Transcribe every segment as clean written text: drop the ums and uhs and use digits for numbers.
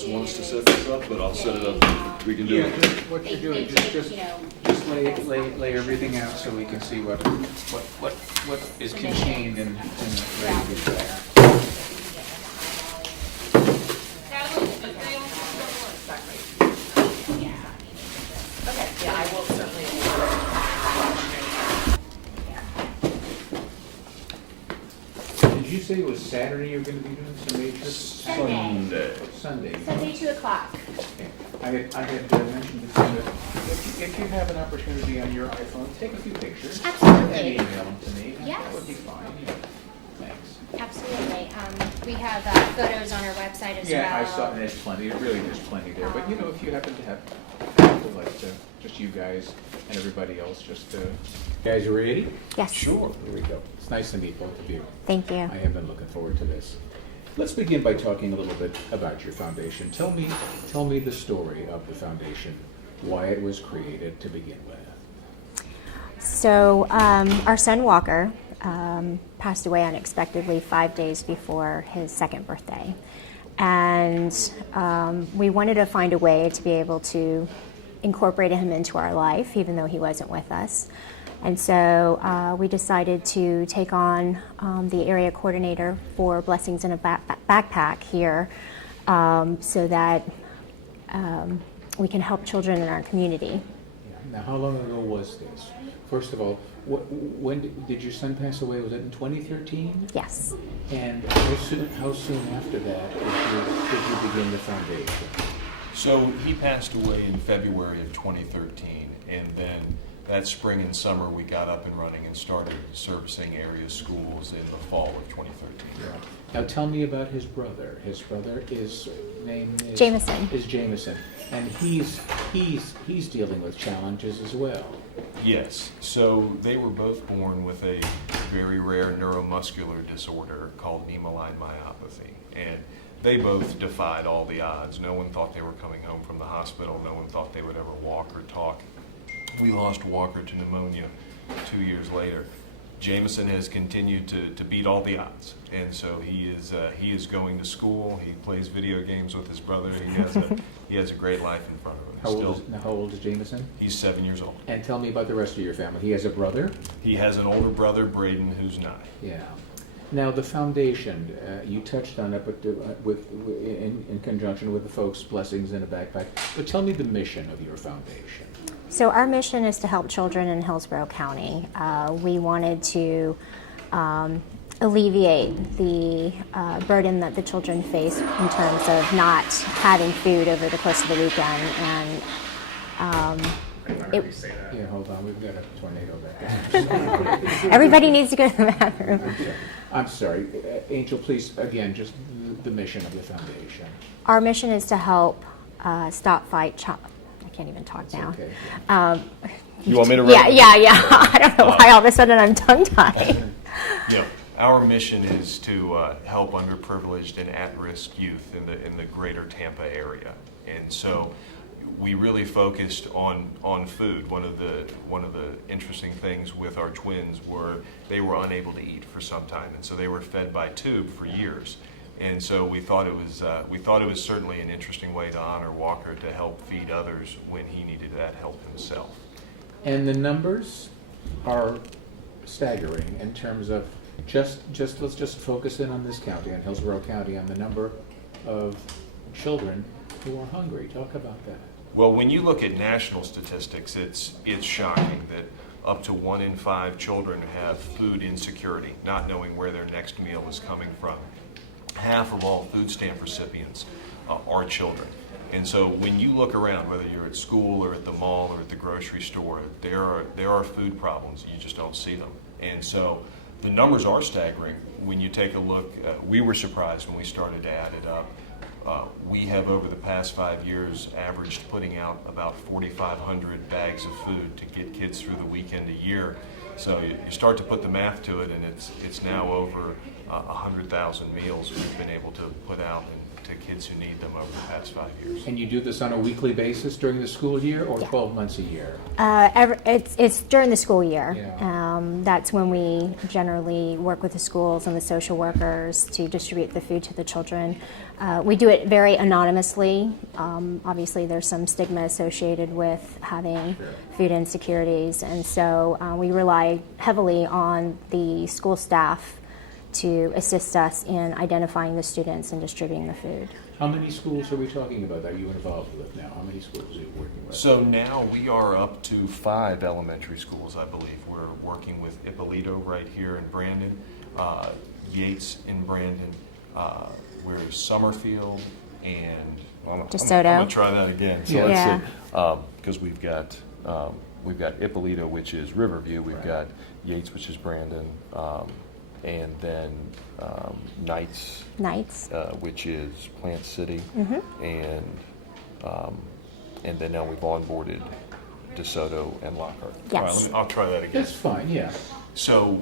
guys want us to set this up, but I'll set it up. We can do it. What you're doing, just lay everything out so we can see what is contained in the ready to go. Okay, yeah, I will certainly. Did you say it was Saturday you're going to be doing some major? Sunday. Sunday. Sunday, 2 o'clock. Okay. I had mentioned before that if you have an opportunity on your iPhone, take a few pictures. Absolutely. And email them to me. Yes. That would be fine. Thanks. Absolutely. We have photos on our website as well. Yeah, I saw, and there's plenty, there's plenty there, but if you happen to have people like just you guys and everybody else, Guys, ready? Yes. Sure. Here we go. It's nice to meet both of you. Thank you. I have been looking forward to this. Let's begin by talking a little bit about your foundation. Tell me the story of the foundation, why it was created to begin with. So our son Walker passed away unexpectedly 5 days before his second birthday. And we wanted to find a way to be able to incorporate him into our life, even though he wasn't with us. And so we decided to take on the area coordinator for Blessings in a Backpack here so that we can help children in our community. Now, how long ago was this? First of all, when did your son pass away? Was it in 2013? Yes. And how soon after that did you begin the foundation? So he passed away in February of 2013, and then that spring and summer we got up and running and started servicing area schools in the fall of 2013. Now tell me about his brother. His brother name is Jameson. Is Jameson, and he's dealing with challenges as well. Yes. So they were both born with a very rare neuromuscular disorder called Niemeline myopathy, and they both defied all the odds. No one thought they were coming home from the hospital. No one thought they would ever walk or talk. We lost Walker to pneumonia 2 years later. Jameson has continued to beat all the odds, and so he is going to school. He plays video games with his brother. He has a great life in front of him. How old is Jameson? He's 7 years old. And tell me about the rest of your family. He has a brother? He has an older brother, Braden, who's 9. Yeah. Now the foundation, you touched on it, but in conjunction with the folks, Blessings in a Backpack. But tell me the mission of your foundation. So our mission is to help children in Hillsborough County. We wanted to alleviate the burden that the children face in terms of not having food over the course of the weekend. And Yeah, hold on, we've got a tornado back there. everybody needs to go to the bathroom. I'm sorry. Angel, please, again, just the mission of the foundation. Our mission is to help stop, fight, I can't even talk now. Okay. You want me to Yeah. I don't know why all of a sudden I'm tongue-tied. Yeah, our mission is to help underprivileged and at-risk youth in the greater Tampa area, and so we really focused on food. One of the interesting things with our twins were they were unable to eat for some time, and so they were fed by tube for years. And so we thought it was certainly an interesting way to honor Walker to help feed others when he needed that help himself. And the numbers are staggering in terms of let's just focus in on this county, on Hillsborough County, on the number of children who are hungry. Talk about that. Well, when you look at national statistics, it's shocking that up to 1 in 5 children have food insecurity, not knowing where their next meal is coming from. Half of all food stamp recipients are children. And so when you look around, whether you're at school or at the mall or at the grocery store, there are food problems. You just don't see them. And so the numbers are staggering. When you take a look, we were surprised when we started to add it up. We have, over the past 5 years, averaged putting out about 4,500 bags of food to get kids through the weekend a year. So you start to put the math to it, and it's now over 100,000 meals we've been able to put out and to kids who need them over the past 5 years. And you do this on a weekly basis during the school year or Yeah. 12 months a year? It's during the school year. Yeah. That's when we generally work with the schools and the social workers to distribute the food to the children. We do it very anonymously. Obviously, there's some stigma associated with having Sure. food insecurities, and so we rely heavily on the school staff to assist us in identifying the students and distributing the food. How many schools are we talking about that you involved with now? How many schools are you working with? So now we are up to 5 elementary schools, I believe. We're working with Ippolito right here in Brandon, Yates in Brandon, we're Summerfield, and I'm DeSoto. going to try that again. So Yeah. let's Yeah. see, because we've got Ippolito, which is Riverview. We've Right. got Yates, which is Brandon, and then Knights, Nights. which is Plant City, Mm-hmm. and then now we've onboarded DeSoto and Lockhart. Yes. All right, I'll try that again. That's fine, yeah. So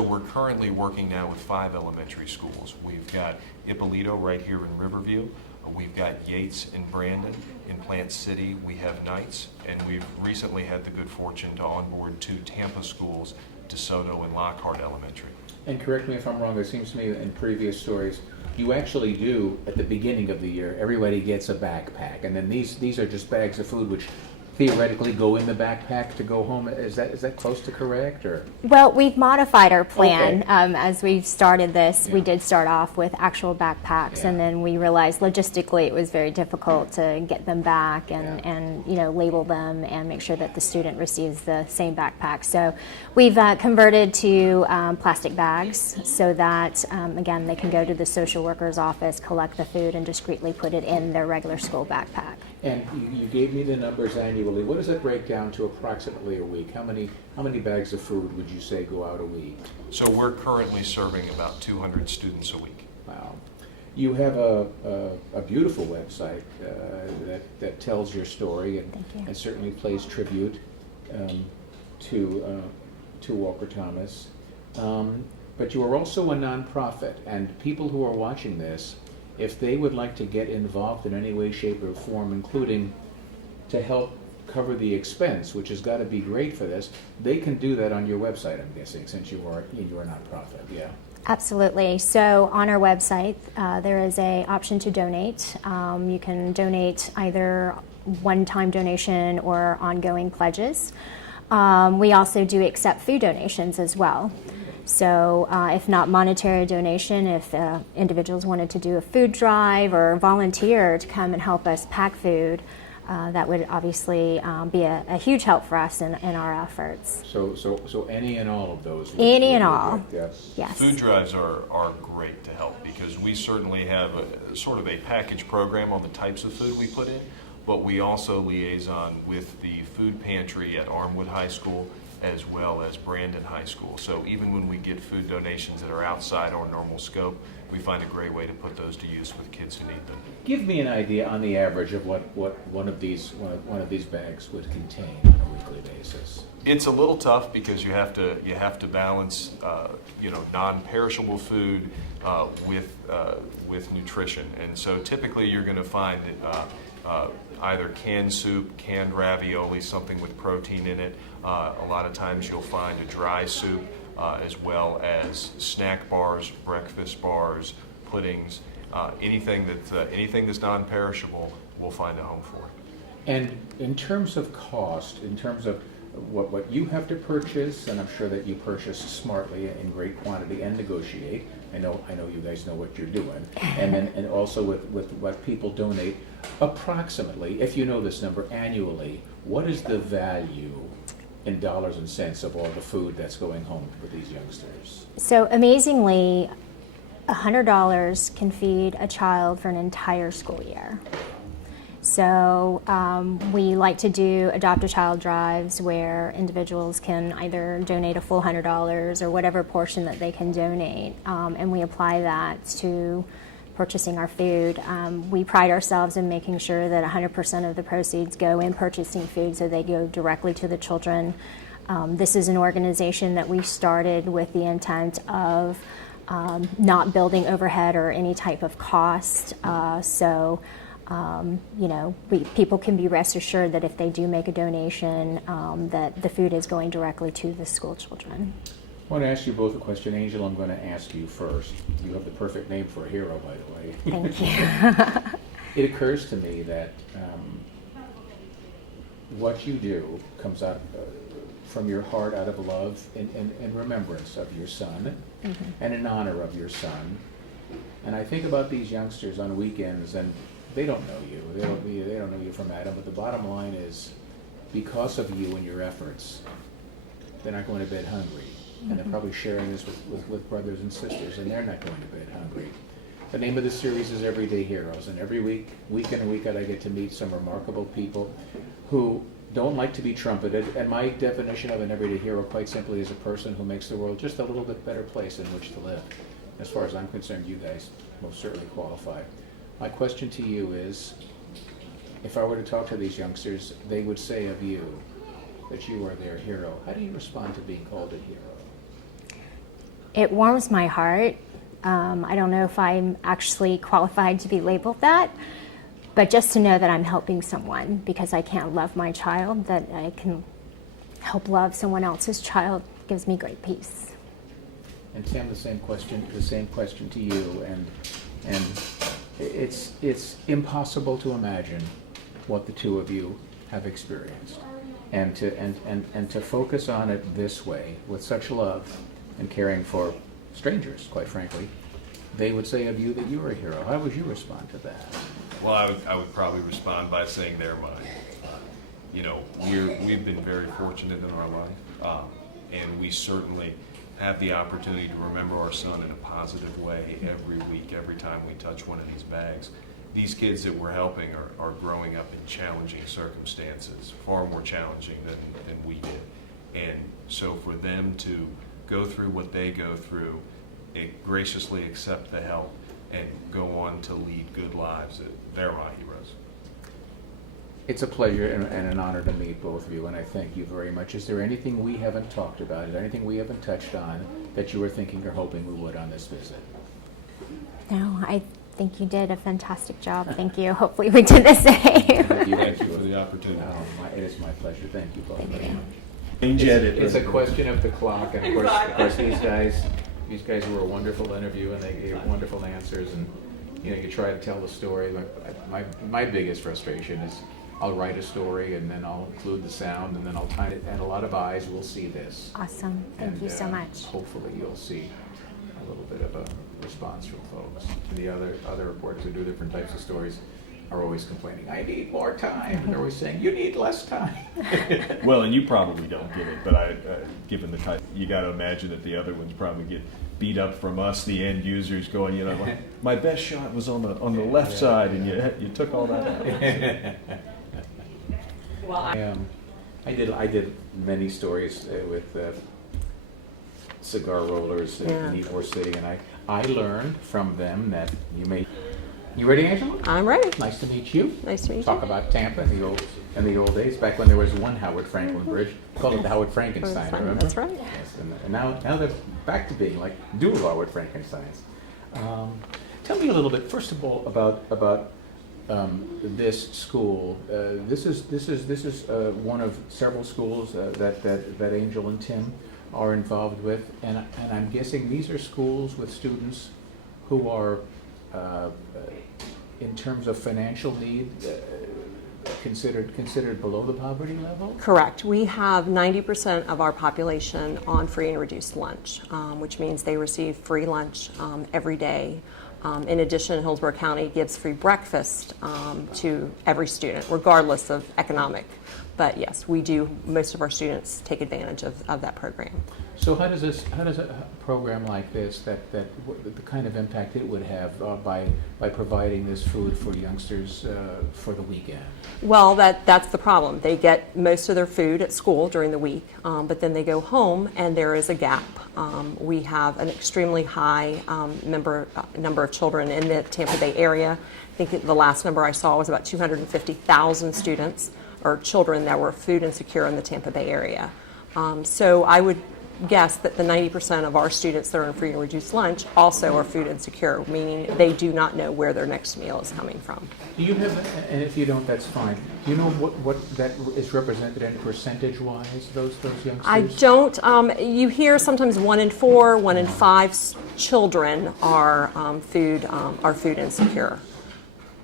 we're currently working now with 5 elementary schools. We've got Ippolito right here in Riverview. We've got Yates in Brandon. In Plant City, we have Knights, and we've recently had the good fortune to onboard 2 Tampa schools, DeSoto and Lockhart Elementary. And correct me if I'm wrong, it seems to me in previous stories, you actually do, at the beginning of the year, everybody gets a backpack, and then these are just bags of food which theoretically go in the backpack to go home. Is that close to correct, or? Well, we've modified our plan. Okay. As we've started this, we Yeah. did start off with actual backpacks, Yeah. and then we realized logistically it was very difficult to get them back and, Yeah. and label them and make sure that the student receives the same backpack. So we've converted to plastic bags so that, again, they can go to the social worker's office, collect the food, and discreetly put it in their regular school backpack. And you gave me the numbers annually. What does that break down to approximately a week? How many bags of food would you say go out a week? So we're currently serving about 200 students a week. Wow. You have a beautiful website that tells your story Thank you. and certainly pays tribute to Walker Thomas. But you are also a nonprofit, and people who are watching this, if they would like to get involved in any way, shape, or form, including to help cover the expense, which has got to be great for this, they can do that on your website, I'm guessing, since you are a nonprofit, yeah? Absolutely. So on our website, there is a option to donate. You can donate either one-time donation or ongoing pledges. We also do accept food donations as well. So if not monetary donation, if individuals wanted to do a food drive or volunteer to come and help us pack food, that would obviously be a huge help for us in our efforts. So any and all of those? Any and be all. good, yes. Yes. Food drives are great to help because we certainly have a sort of a package program on the types of food we put in, but we also liaison with the food pantry at Armwood High School as well as Brandon High School. So even when we get food donations that are outside our normal scope, we find a great way to put those to use with kids who need them. Give me an idea on the average of what one of these bags would contain on a weekly basis. It's a little tough because you have to balance non-perishable food with nutrition, and so typically you're going to find either canned soup, canned ravioli, something with protein in it. A lot of times you'll find a dry soup, as well as snack bars, breakfast bars, puddings, anything that's non-perishable, we'll find a home for. And in terms of cost, in terms of what you have to purchase, and I'm sure that you purchase smartly in great quantity and negotiate. I know you guys know what you're doing. And then and also with what people donate, approximately, if you know this number annually, what is the value in dollars and cents of all the food that's going home with these youngsters? So amazingly, $100 can feed a child for an entire school year. So we like to do adopt a child drives where individuals can either donate a full $100 or whatever portion that they can donate, and we apply that to purchasing our food. We pride ourselves in making sure that 100% of the proceeds go in purchasing food, so they go directly to the children. This is an organization that we started with the intent of not building overhead or any type of cost. People can be rest assured that if they do make a donation, that the food is going directly to the school children. I want to ask you both a question. Angel, I'm going to ask you first. You have the perfect name for a hero, by the way. Thank you. It occurs to me that what you do comes out from your heart, out of love and remembrance of your son, and in honor of your son. And I think about these youngsters on weekends, and they don't know you. They don't know you from Adam. But the bottom line is, because of you and your efforts, they're not going to bed hungry. And they're probably sharing this with brothers and sisters, and they're not going to bed hungry. The name of the series is Everyday Heroes, and every week in and week out, I get to meet some remarkable people who don't like to be trumpeted. And my definition of an everyday hero, quite simply, is a person who makes the world just a little bit better place in which to live. As far as I'm concerned, you guys most certainly qualify. My question to you is, if I were to talk to these youngsters, they would say of you that you are their hero. How do you respond to being called a hero? It warms my heart. I don't know if I'm actually qualified to be labeled that, but just to know that I'm helping someone because I can't love my child, that I can help love someone else's child gives me great peace. And Tim, the same question to you. And it's impossible to imagine what the two of you have experienced, and to focus on it this way with such love and caring for strangers, quite frankly. They would say of you that you are a hero. How would you respond to that? Well, I would probably respond by saying they're mine. We've been very fortunate in our life, and we certainly have the opportunity to remember our son in a positive way every week, every time we touch one of these bags. These kids that we're helping are growing up in challenging circumstances, far more challenging than we did. And so for them to go through what they go through, graciously accept the help, and go on to lead good lives, they're my heroes. It's a pleasure and an honor to meet both of you, and I thank you very much. Is there anything we haven't talked about? Is there anything we haven't touched on that you were thinking or hoping we would on this visit? No, I think you did a fantastic job. Thank you. Hopefully we did the same. Thank you for the opportunity. It is my pleasure. Thank you both very much. It's a question of the clock, and of course these guys were a wonderful interview, and they gave wonderful answers, and you try to tell the story. My biggest frustration is I'll write a story, and then I'll include the sound, and then I'll time it, and a lot of eyes will see this. Awesome. Thank you so much. Hopefully you'll see a little bit of a response from folks. And the other reporters who do different types of stories are always complaining, I need more time. And they're always saying, you need less time. Well, and you probably don't get it, but given the type, you got to imagine that the other ones probably get beat up from us, the end users, going, my best shot was on the left side, and you took all that out. Well, I did many stories with cigar rollers in Need More City, and I learned from them that you ready, Angela? I'm ready. Nice to meet you. Nice to meet you. Talk about Tampa in the old days, back when there was one Howard Franklin Bridge. We called it the Howard Frankenstein, remember? That's right. Yes, and now they're back to being like dual Howard Frankensteins. Tell me a little bit, first of all, about this school. This is one of several schools that Angel and Tim are involved with, and I'm guessing these are schools with students who are, in terms of financial need, considered below the poverty level? Correct. We have 90% of our population on free and reduced lunch, which means they receive free lunch every day. In addition, Hillsborough County gives free breakfast to every student, regardless of economic. But yes, we do. Most of our students take advantage of that program. So how does a program like this, the kind of impact it would have by providing this food for youngsters for the weekend? Well, that's the problem. They get most of their food at school during the week, but then they go home and there is a gap. We have an extremely high number of children in the Tampa Bay area. I think the last number I saw was about 250,000 students or children that were food insecure in the Tampa Bay area. So I would guess that the 90% of our students that are in free and reduced lunch also are food insecure, meaning they do not know where their next meal is coming from. Do you have, and if you don't, that's fine. Do you know what that is represented in percentage-wise, those youngsters? I don't. You hear sometimes 1 in 4, 1 in 5 children are food insecure.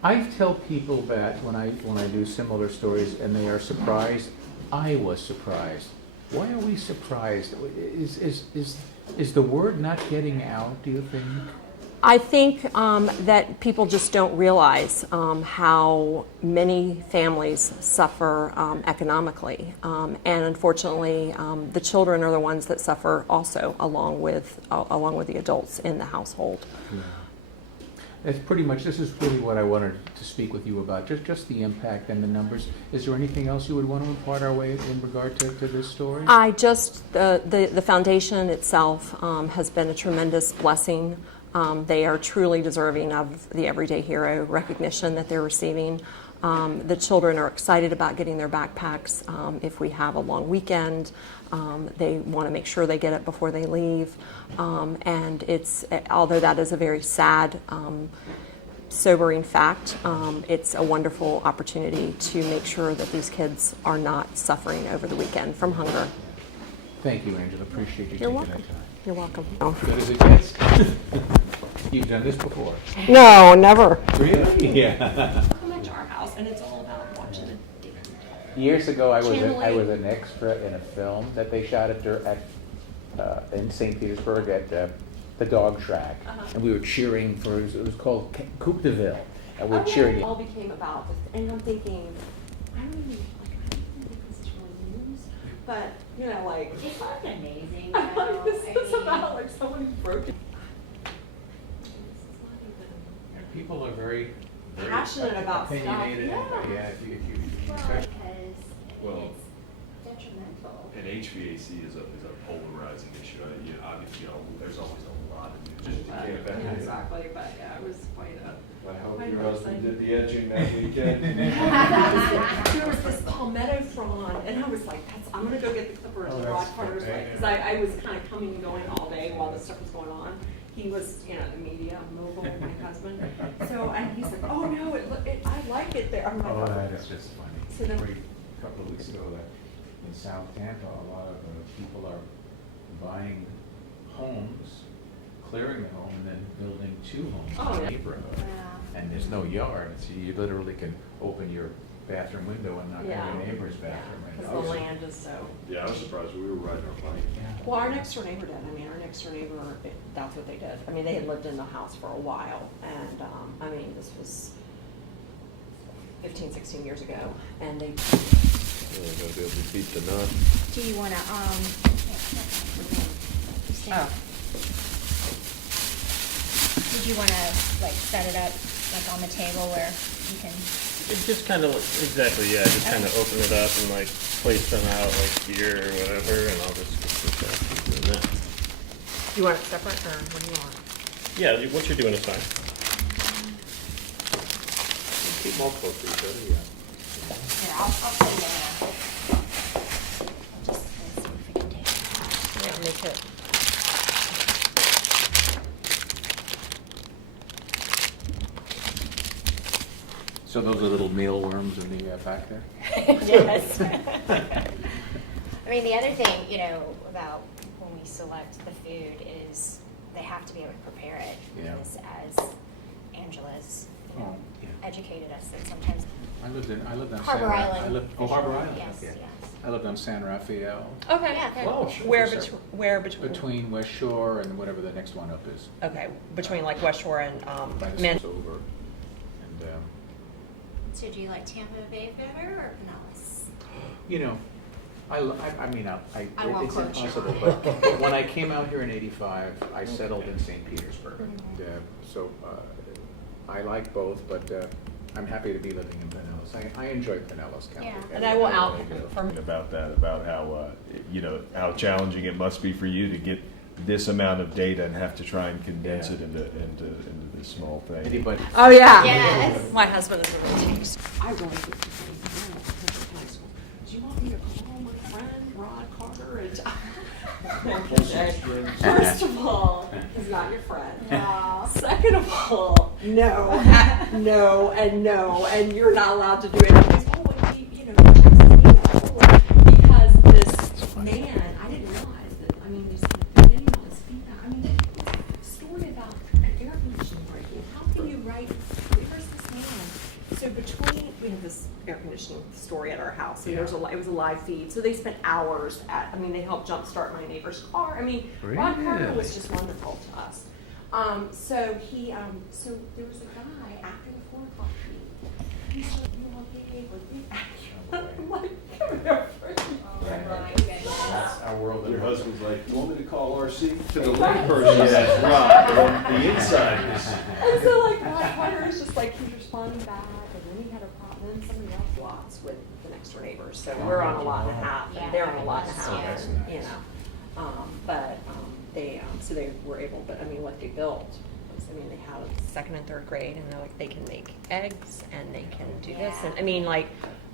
I tell people that when I do similar stories and they are surprised, I was surprised. Why are we surprised? Is the word not getting out, do you think? I think that people just don't realize how many families suffer economically, and unfortunately, the children are the ones that suffer also, along with the adults in the household. Yeah. That's pretty much, this is really what I wanted to speak with you about, just the impact and the numbers. Is there anything else you would want to impart our way in regard to this story? The foundation itself has been a tremendous blessing. They are truly deserving of the Everyday Hero recognition that they're receiving. The children are excited about getting their backpacks. If we have a long weekend, they want to make sure they get it before they leave. And although that is a very sad, sobering fact, it's a wonderful opportunity to make sure that these kids are not suffering over the weekend from hunger. Thank you, Angela. Appreciate you You're taking welcome. that time. You're welcome. Good as it gets. You've done this before. No, never. Really? Yeah. Come into our house, and it's all about watching a different Years ago, I Channel was 8. an extra in a film that they shot in St. Petersburg at the Dog Shack, and we were cheering for. It was called Coupe de Ville, and we were cheering. It all became about this, and I'm thinking, I don't even think this is really news, but It's not amazing. I'm like, this I is mean, about like someone who broke it. People are very Passionate about stuff, opinionated. yeah. Yeah, if you Well, especially- because Well- it's detrimental. And HVAC is a polarizing issue. Obviously, there's always a lot of news. Yeah, exactly, but yeah, it was quite a. I hope Quite your an husband exciting- did the edging that weekend. There was this palmetto frond, and I was like, I'm gonna go get the clippers Oh, and that's Rod Carter's way, because I was kind of coming and going all day while this stuff was going on. He was, the media mogul, my husband. So, and he's like, oh no, I like it there. I'm like, Oh, that is just funny. So then- A couple of weeks ago, in South Tampa, a lot of people are buying homes, clearing the home, and then building two homes Oh, in the yeah. neighborhood. Wow. And there's no yard, so you literally can open your bathroom window and knock Yeah. on your neighbor's bathroom. because the land is so. Yeah, I was surprised. We were riding our bike. Well, our next door neighbor did. I mean, our next door neighbor, that's what they did. I mean, they had lived in the house for a while, and I mean, this was 15, 16 years ago, and they. Gonna be able to beat the nut. Do you want to, Oh. did you want to set it up on the table where you can? It just kind of exactly, yeah. Just kind of open it up and place them out here or whatever, and I'll just keep doing that. Do you want it separate, or what do you want? Yeah, what you're doing is fine. Keep them all close to each other, yeah. Here, I'll put it in. Just see if we can take it. Yeah, make it. So those are little mealworms in the back there? Yes. I mean, the other thing, about when we select the food is they have to be able to prepare it. Yeah. Because as Angela's, Oh, yeah. educated us that sometimes I lived on Harbor Island. Harbor Island. Yes, Okay. yes. I lived on San Rafael, Okay. Yeah, they're- Oh, sure. Where between? between West Shore and whatever the next one up is. Okay, between West Shore and By the Man. over. And So do you like Tampa Bay better or Pinellas? I won't it's quote you. impossible, but when I came out here in '85, I settled in St. Petersburg. And, so I like both, but I'm happy to be living in Pinellas. I enjoy Pinellas County. Yeah. And I will out really do. from. About that, about how how challenging it must be for you to get this amount of data and have to try and condense Yeah. it into this small thing. Anybody? Oh yeah. Yes. My husband is a real tease. I really think it's high school. Do you want me to call my friend Rod Carter and? First of all, he's not your friend. Aw. Second of all, no, no, and you're not allowed to do it. Because, oh, and he, you know, he checks his email because this man, I didn't realize that. I mean, just getting all this feedback. I mean, a story about an air conditioning breaking. How can you write? Where's this man? So between we have this air conditioning story at our house, and it was a live feed. So they spent hours at. I mean, they helped jumpstart my neighbor's car. I mean, Ron Carter Really? was just wonderful to us. So he, so there was a guy after the 4 o'clock meeting. He said, "You want to be with me?" I'm like, "Come here, Freddie." My goodness. That's our world. Your husband's like, "You want me to call RC?" To the Right. layperson, that's right. The inside is. And so like Ron Carter is just like he's responding back, and then he had a problem. Then somebody else lots with the next door neighbors. So we're on a lot and a half, Yeah, and they're on a lot and a that's half. nice. You know, but they so they were able. But I mean, what they built was, I mean, they had a second and third grade, and they're like they can make eggs and they can do this, Yeah. and I mean like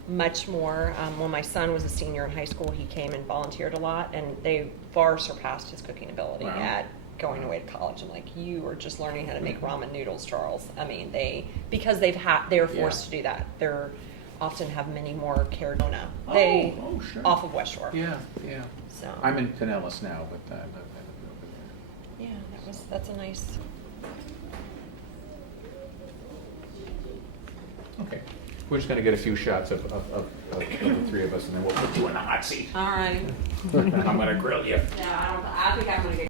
much more. When my son was a senior in high school, he came and volunteered a lot, and they far surpassed his cooking ability Wow. at going away to college. I'm like, you are just learning how to make ramen noodles, Charles. I mean, because they were forced to do that. They're often have many more Caradona. They Oh, sure. off of West Shore. Yeah, yeah. So I'm in Pinellas now, but I live yeah, that's a nice. over there. Okay. We're just gonna get a few shots of the three of us, and then we'll put you in the hot seat. All right. I'm gonna grill you. Yeah, I think I'm gonna get